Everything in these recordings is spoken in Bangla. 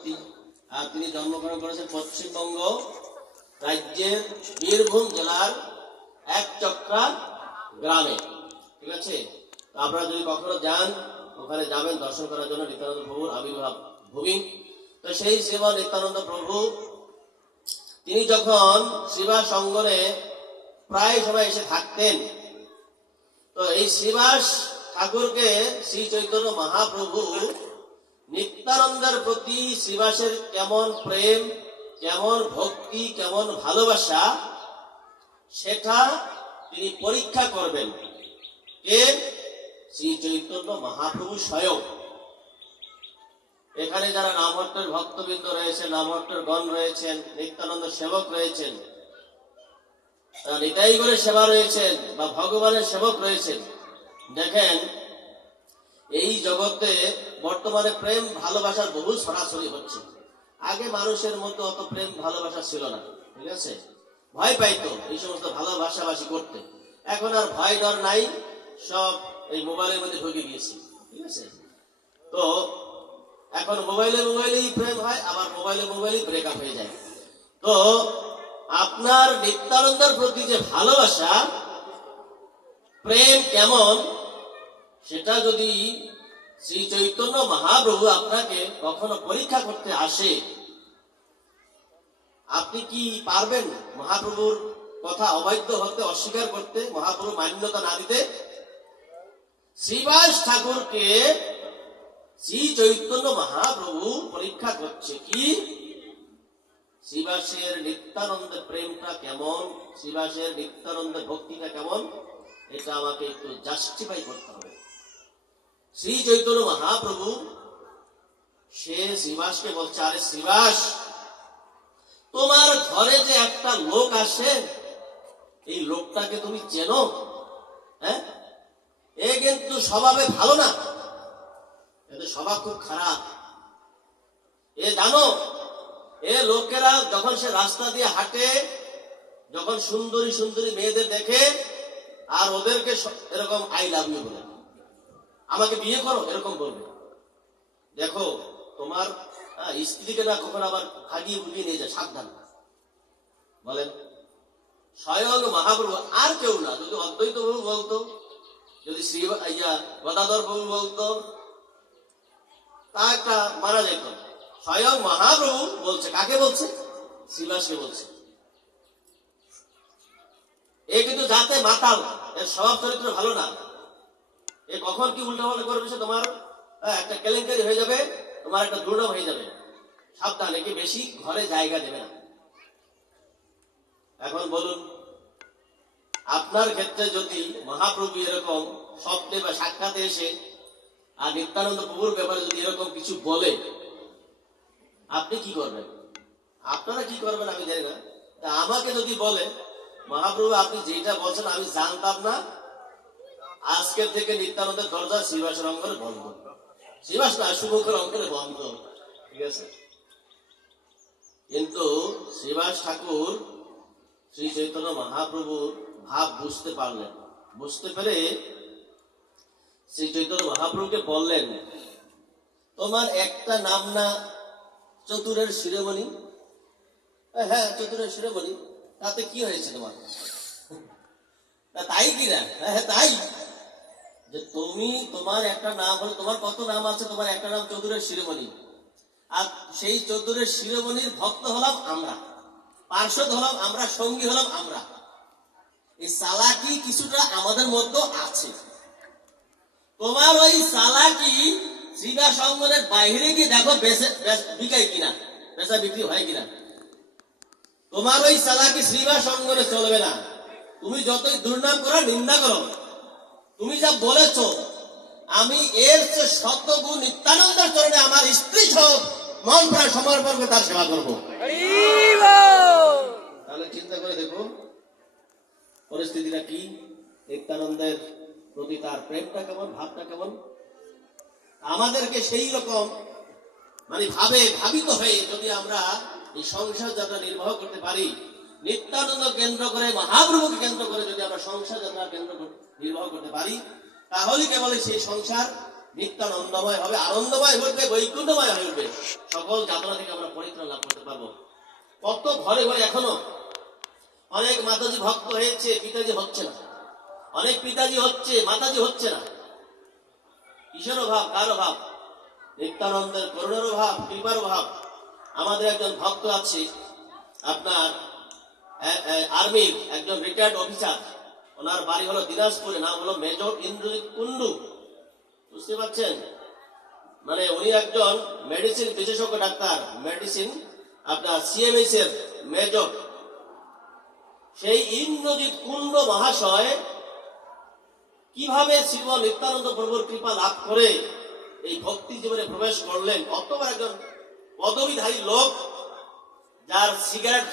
ব্যক্তি, আর তিনি জন্মগ্রহণ করেছেন পশ্চিমবঙ্গ রাজ্যের বীরভূম জেলার একচক্রা গ্রামে। ঠিক আছে, আপনারা যদি কখনো যান ওখানে যাবেন দর্শন করার জন্য নিত্যানন্দ প্রভুর আবির্ভাব ভূমি। তো সেই শ্রীমৎ নিত্যানন্দ প্রভু তিনি যখন শ্রীবাস অঙ্গনে প্রায় সময় এসে থাকতেন, তো এই শ্রীবাস ঠাকুরকে শ্রী চৈতন্য মহাপ্রভু নিত্যানন্দের প্রতি শ্রীবাসের কেমন প্রেম, কেমন ভক্তি, কেমন ভালোবাসা, সেটা তিনি পরীক্ষা করবেন। কে? শ্রী চৈতন্য মহাপ্রভু স্বয়ং। এখানে যারা নামহট্টের ভক্তবৃন্দ রয়েছেন, নামহট্টের গণ রয়েছেন, নিত্যানন্দ সেবক রয়েছেন, নিতাই করে সেবা রয়েছেন বা ভগবানের সেবক রয়েছেন, দেখেন এই জগতে বর্তমানে প্রেম ভালোবাসার বহু ছড়াছড়ি হচ্ছে। আগে মানুষের মধ্যে অত প্রেম ভালোবাসা ছিল না, ঠিক আছে, ভয় পাইতো এই সমস্ত ভালোবাসাবাসি করতে। এখন আর ভয় ডর নাই, সব এই মোবাইলের মধ্যে ঢুকে গিয়েছে। ঠিক আছে, তো এখন মোবাইলেই প্রেম হয়, আবার মোবাইলেই ব্রেকআপ হয়ে যায়। তো আপনার নিত্যানন্দের প্রতি যে ভালোবাসা, প্রেম কেমন, সেটা যদি শ্রী চৈতন্য মহাপ্রভু আপনাকে কখনো পরীক্ষা করতে আসে, আপনি কি পারবেন মহাপ্রভুর কথা অবাধ্য হতে, অস্বীকার করতে, মহাপ্রভু মান্যতা না দিতে? শ্রীবাস ঠাকুরকে শ্রী চৈতন্য মহাপ্রভু পরীক্ষা করছে কি, শ্রীবাসের নিত্যানন্দের প্রেমটা কেমন, শ্রীবাসের নিত্যানন্দের ভক্তিটা কেমন, এটা আমাকে একটু জাস্টিফাই করতে হবে। শ্রী চৈতন্য মহাপ্রভু সে শ্রীবাসকে বলছে, আরে শ্রীবাস, তোমার ঘরে যে একটা লোক আসে, এই লোকটাকে তুমি চেনো? হ্যাঁ, এ কিন্তু স্বভাবে ভালো না, এদের স্বভাব খুব খারাপ। এ জানো, এ লোকেরা যখন সে রাস্তা দিয়ে হাঁটে, যখন সুন্দরী সুন্দরী মেয়েদের দেখে, আর ওদেরকে এরকম আই লাভ ইউ বলে, আমাকে বিয়ে করো এরকম বলবে। দেখো তোমার স্ত্রীকে না কখন আবার ভাগিয়ে ভুগিয়ে নিয়ে যায়, সাবধান। বলেন, স্বয়ং মহাপ্রভু, আর কেউ না, যদি অদ্বৈত প্রভু বলতো, যদি শ্রী গদাধর প্রভু বলতো, তা একটা মারা যেত। স্বয়ং মহাপ্রভু বলছে, কাকে বলছে? শ্রীবাসকে বলছে। এ কিন্তু যাতে মাতাল, এর স্বভাব চরিত্র ভালো না, এ কখন কি উল্টাপাল্টা করবে, সে তোমার একটা কেলেঙ্কারি হয়ে যাবে, তোমার একটা দুর্নাম হয়ে যাবে, সাবধান, একে বেশি ঘরে জায়গা দেবে না। এখন বলুন, আপনার ক্ষেত্রে যদি মহাপ্রভু এরকম স্বপ্নে বা সাক্ষাতে এসে আর নিত্যানন্দ প্রভুর ব্যাপারে যদি এরকম কিছু বলে, আপনি কি করবেন? আপনারা কি করবেন আমি জানি না। আমাকে যদি বলে, মহাপ্রভু আপনি যেটা বলছেন আমি জানতাম না, আজকের থেকে নিত্যানন্দের দরজা শ্রীবাসের অঙ্গনে বন্ধ, শ্রীবাস না শুভকের অঙ্গনে বন্ধ, ঠিক আছে। কিন্তু শ্রীবাস ঠাকুর শ্রী চৈতন্য মহাপ্রভুর ভাব বুঝতে পারলেন। বুঝতে পেরে শ্রী চৈতন্য মহাপ্রভুকে বললেন, তোমার একটা নাম না চতুরের শিরোমণি? হ্যাঁ, চতুরের শিরোমণি, তাতে কি হয়েছে তোমার? তাই কিনা? হ্যাঁ তাই, যে তুমি, তোমার একটা নাম হলো, তোমার কত নাম আছে, তোমার একটা নাম চতুরের শিরোমণি, আর সেই চতুরের শিরোমণির ভক্ত হলাম আমরা, পার্শ্বদ হলাম আমরা, সঙ্গী হলাম আমরা। এই চালাকি কিছুটা আমাদের মধ্যে আছে। তোমার ওই চালাকি শ্রীবাস অঙ্গনের বাইরে গিয়ে দেখো বিকায় কিনা, বেচা বিক্রি হয় কিনা। তোমার ওই চালাকি শ্রীবাস অঙ্গনে চলবে না। তুমি যতই দুর্নাম করো, নিন্দা করো, তুমি যা বলেছ, আমি এর চেয়ে শতগুণ নিত্যানন্দের চরণে আমার স্ত্রী সহ মন প্রাণ সমর্পণ করে তার সেবা করবো। তাহলে চিন্তা করে দেখো পরিস্থিতিটা কি, নিত্যানন্দের প্রতি তার প্রেমটা কেমন, ভাবটা কেমন। আমাদেরকে সেই রকম মানে ভাবিত হয়ে যদি আমরা এই সংসার যাত্রা নির্বাহ করতে পারি, নিত্যানন্দ কেন্দ্র করে, মহাপ্রভুকে কেন্দ্র করে যদি আমরা সংসার যাত্রা নির্বাহ করতে পারি, তাহলে কেবল সেই সংসার নিত্যানন্দময় হবে, আনন্দময় হবে, বৈকুণ্ঠময় হয়ে উঠবে। সকল যাতনা থেকে আমরা পরিত্রাণ লাভ করতে পারবো। কত ঘরে ঘরে এখনো অনেক মাতাজি ভক্ত হয়েছে, পিতাজি হচ্ছে না। অনেক পিতাজি হচ্ছে, মাতাজি হচ্ছে না। কিসের অভাব? কার অভাব? নিত্যানন্দের করুণার অভাব, কৃপার অভাব। আমাদের একজন ভক্ত আছে, আপনার আর্মির একজন রিটায়ার্ড অফিসার, ওনার বাড়ি হলো দিনাজপুরে, নাম হলো মেজর ইন্দ্রজিৎ কুন্ডু। বুঝতে পারছেন? মানে উনি একজন মেডিসিন বিশেষজ্ঞ ডাক্তার, মেডিসিন আপনার সিএমএস এর মেজর। সেই ইন্দ্রজিৎ কুন্ড মহাশয় কিভাবে শ্রীম নিত্যানন্দ প্রভুর কৃপা লাভ করে এই ভক্তি জীবনে প্রবেশ করলেন। অতবার একজন পদবীধারী লোক, যার সিগারেট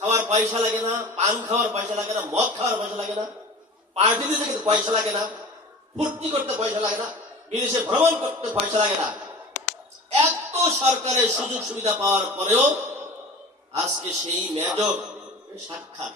খাওয়ার পয়সা লাগে না, পান খাওয়ার পয়সা লাগে না, মদ খাওয়ার পয়সা লাগে না, পার্টিতে থেকে পয়সা লাগে না, ফুর্তি করতে পয়সা লাগে না, বিদেশে ভ্রমণ করতে পয়সা লাগে না। এত সরকারের সুযোগ সুবিধা পাওয়ার পরেও আজকে সেই মেজর সাক্ষাৎ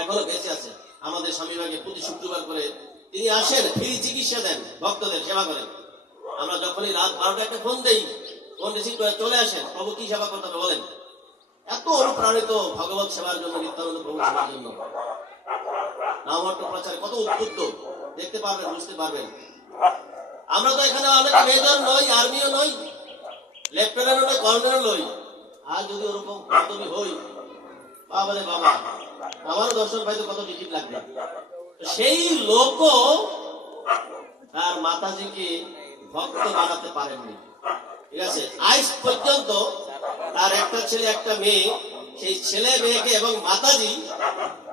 এখনো বেঁচে আছে। আমাদের স্বামীবাগে প্রতি শুক্রবার করে তিনি আসেন, ফ্রি চিকিৎসা দেন, ভক্তদের সেবা করেন। আমরা যখনই রাত 12টা একটা ফোন দেই, ফোন রিসিভ করে চলে আসেন, প্রভু কি সেবা করতে হবে বলেন। এত অনুপ্রাণিত ভগবত সেবার জন্য, নিত্যানন্দ প্রভু সেবার জন্য। নামহট্ট প্রচারে কত উদ্বুদ্ধ, দেখতে পারবেন, বুঝতে পারবেন। আমরা তো এখানে অনেক মেজর নই, আর্মিও নই, লেফটেন্যান্টও নই, কর্নেলও নই। আর যদি ওরকম পদবী হই, বাবা রে বাবা, আমারও দর্শন পাইতে কত টিকিট লাগবে। সেই লোকও তার মাতাজিকে ভক্ত বানাতে পারেননি। ঠিক আছে, আজ পর্যন্ত তার একটা ছেলে একটা মেয়ে, সেই ছেলে মেয়েকে এবং মাতাজি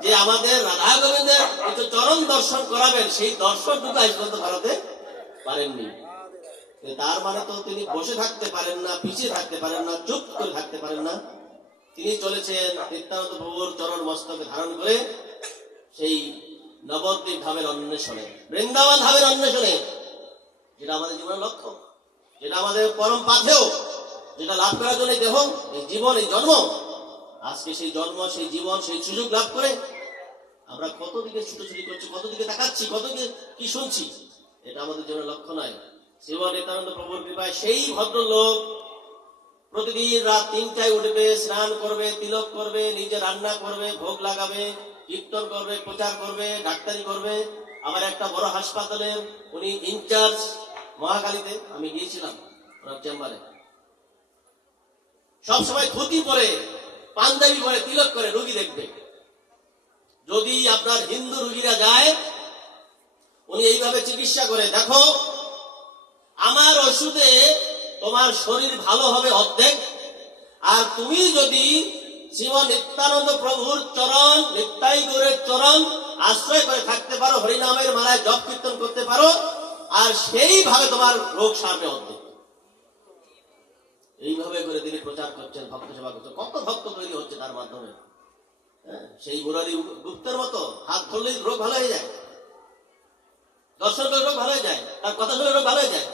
যে আমাদের রাধা গোবিন্দের একটু চরণ দর্শন করাবেন, সেই দর্শনটুকু আজ পর্যন্ত করাতে পারেননি। তার মানে তো তিনি বসে থাকতে পারেন না, পিছিয়ে থাকতে পারেন না, চুপ করে থাকতে পারেন না। তিনি চলেছেন নিত্যানন্দ প্রভুর চরণ মস্তকে ধারণ করে সেই নবদ্বীপ ধামের অন্বেষণে, বৃন্দাবন ধামের অন্বেষণে, যেটা আমাদের জীবনের লক্ষ্য, যেটা আমাদের পরম পাথেয়, যেটা লাভ করার জন্য দেহ, এই জীবন, এই জন্ম। আজকে সেই জন্ম, সেই জীবন, সেই সুযোগ লাভ করে আমরা কত দিকে ছুটোছুটি করছি, কত দিকে তাকাচ্ছি, কত দিকে কি শুনছি, এটা আমাদের জীবনের লক্ষ্য নয়। শ্রীমৎ নিত্যানন্দ প্রভুর কৃপায় সেই ভদ্রলোক প্রতিদিন রাত 3টায় উঠবে, স্নান করবে, তিলক করবে, নিজে রান্না করবে, ভোগ লাগাবে, কীর্তন করবে, প্রচার করবে, ডাক্তারি করবে। আমার একটা বড় হাসপাতালের উনি ইনচার্জ, মহাকালীতে আমি গিয়েছিলাম ওনার চেম্বারে। সবসময় ধুতি পরে, পাঞ্জাবি পরে, তিলক করে রুগী দেখবে। যদি আপনার হিন্দু রুগীরা যায়, উনি এইভাবে চিকিৎসা করে, দেখো আমার ওষুধে তোমার শরীর ভালো হবে অর্ধেক, আর তুমি যদি শ্রীম নিত্যানন্দ প্রভুর চরণ, নিত্যাই গৌরের চরণ আশ্রয় করে থাকতে পারো, হরিনামের মালায় জপ কীর্তন করতে পারো, আর সেইভাবে তোমার রোগ সারবে অর্ধেক। এইভাবে করে তিনি প্রচার করছেন, ভক্ত সেবা করছেন। কত ভক্ত তৈরি হচ্ছে তার মাধ্যমে। সেই মুরারি গুপ্তের মতো হাত ধরলেই রোগ ভালো হয়ে যায়, দর্শন করে রোগ ভালো হয়ে যায়, তার কথা শুনে রোগ ভালো হয়ে যায়।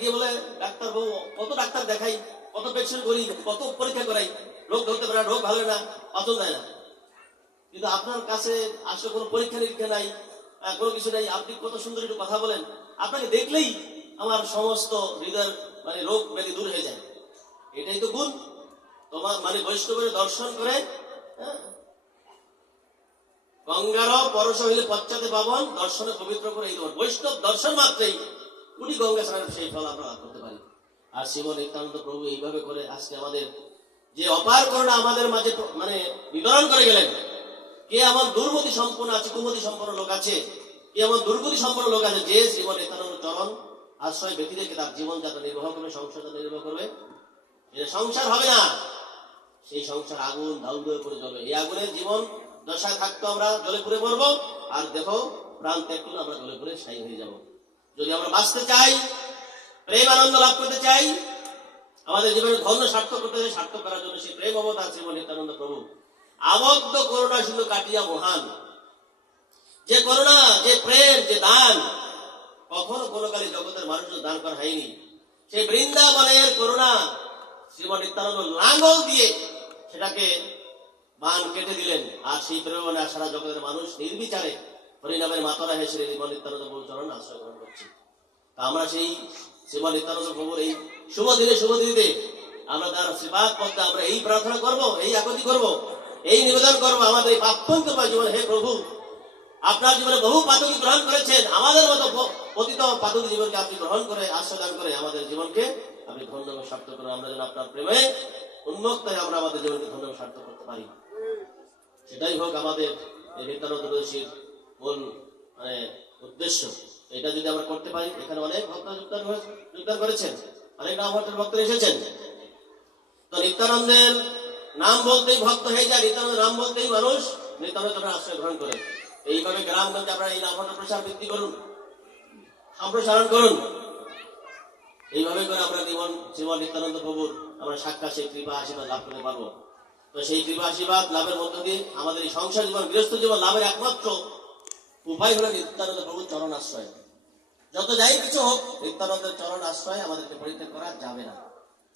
গিয়ে বলে ডাক্তার বাবু, কত ডাক্তার দেখাই, কত পেশেন্ট করি, কত পরীক্ষা করাই, রোগ ধরতে পারে না, রোগ ভালো হয় না, অচল দেয় না। কিন্তু আপনার কাছে আসলে কোনো পরীক্ষা নিরীক্ষা নাই, কোনো কিছু নাই, আপনি কত সুন্দর একটু কথা বলেন, আপনাকে দেখলেই আমার সমস্ত হৃদয়ের মানে রোগ ব্যাধি দূর হয়ে যায়। এটাই তো গুণ। তোমার মানে বৈষ্ণবের দর্শন করে, গঙ্গার পরশ হইলে পশ্চাতে পাবন, দর্শনে পবিত্র করে এই তোমার বৈষ্ণব দর্শন মাত্রেই কোটি গঙ্গা স্নানের সেই ফল আমরা লাভ করতে পারি। আর শ্রীম নিত্যানন্দ প্রভু এইভাবে করে আজকে আমাদের যে অপার করুণা আমাদের মাঝে মানে বিতরণ করে গেলেন। কে এমন দুর্গতি সম্পন্ন আছে, কুমতি সম্পন্ন লোক আছে, কে এমন দুর্গতি সম্পন্ন লোক আছে যে শ্রীম নিত্যানন্দ চরণ আশ্রয় ব্যক্তি রেখে তার জীবন যাত্রা নির্বাহ করবে, সংসার যাত্রা নির্বাহ করবে। এটা সংসার হবে না, সেই সংসার আগুন ধাউল করে জ্বলবে। এই আগুনের জীবন দশায় থাকতো আমরা জলে পুড়ে মরবো, আর দেখো প্রাণ ত্যাগ করলে আমরা জলে পুড়ে ছাই হয়ে যাব। যদি আমরা বাঁচতে চাই, প্রেম আনন্দ লাভ করতে চাই, আমাদের জীবনে ধন্য সার্থক করতে চাই, সার্থক করার জন্য সেই প্রেম অবতার শ্রীম নিত্যানন্দ প্রভু আবদ্ধ করুণা শুধু কাটিয়া মহান। যে করুণা, যে প্রেম, যে দান কখনো কোনো কালে জগতের মানুষের দান করা হয়নি। সেই বৃন্দাবনের করুণা শ্রীম নিত্যানন্দ লাঙ্গল দিয়ে সেটাকে বান কেটে দিলেন। আর সেই প্রেরণা সারা জগতের মানুষ নির্বিচারে হরিনামের মাতরা হেসে শ্রীম নিত্যানন্দ প্রভুর চরণ আশ্রয় গ্রহণ করছে। আমরা সেই শ্রীমান নিত্যানন্দ প্রভুর এই শুভ দিনে আমরা তার শ্রীপাদ পদ্মে আমরা এই প্রার্থনা করব, এই আকুতি করব, এই নিবেদন করব আমাদের এই পাপন্তময় জীবনে। হে প্রভু, আপনার জীবনে বহু পাতকী গ্রহণ করেছেন, আমাদের মতো পতিত পাতকী জীবনকে আপনি গ্রহণ করে আস্বাদন করে আমাদের জীবনকে আপনি ধন্য ও সার্থক করেন। আমরা যেন আপনার প্রেমে উন্মুক্ত হয়ে আমরা আমাদের জীবনকে ধন্য ও সার্থক করতে পারি। সেটাই হোক আমাদের এই নিত্যানন্দ ত্রয়োদশীর মূল উদ্দেশ্য। এটা যদি আমরা করতে পারি, এখানে অনেক ভক্ত যোগদান করেছেন, অনেক নামভক্তের ভক্তরা এসেছেন। তো নিত্যানন্দের নাম বলতেই ভক্ত হয়ে যায়, নিত্যানন্দের নাম বলতেই মানুষ নিত্যানন্দের আশ্রয় গ্রহণ করে। এইভাবে গ্রামগঞ্জে আপনারা এই নামভক্ত প্রচার বৃদ্ধি করুন, সম্প্রসারণ করুন। এইভাবে করে আমরা জীবন নিত্যানন্দ প্রভুর আমরা সাক্ষাৎ সেই কৃপা আশীর্বাদ লাভ করতে পারবো। তো সেই কৃপা আশীর্বাদ লাভের মধ্য দিয়ে আমাদের এই সংসার জীবন, গৃহস্থ জীবন লাভের একমাত্র উপায় হলো নিত্যানন্দ প্রভুর চরণ আশ্রয়। যত যাই কিছু হোক, নিত্যানন্দের চরণ আশ্রয় আমাদেরকে পরিত্যাগ করা যাবে না,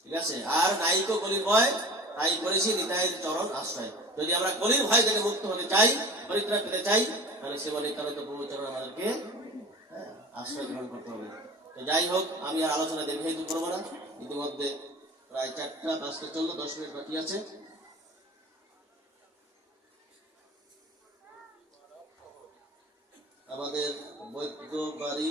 ঠিক আছে? আর নাইকো গলির ভয়, তাই করেছি নিতাইয়ের চরণ আশ্রয়। যদি আমরা গলির ভয় থেকে মুক্ত হতে চাই, পরিত্রাণ পেতে চাই, তাহলে শ্রীমান নিত্যানন্দ প্রভুর চরণ আমাদেরকে আশ্রয় গ্রহণ করতে হবে। তো যাই হোক, আমি আর আলোচনা দীর্ঘায়িত করবো না। ইতিমধ্যে প্রায় 4টা বাজতে চললো, 10 মিনিট বাকি আছে। আমাদের বৈদ্য বাড়ি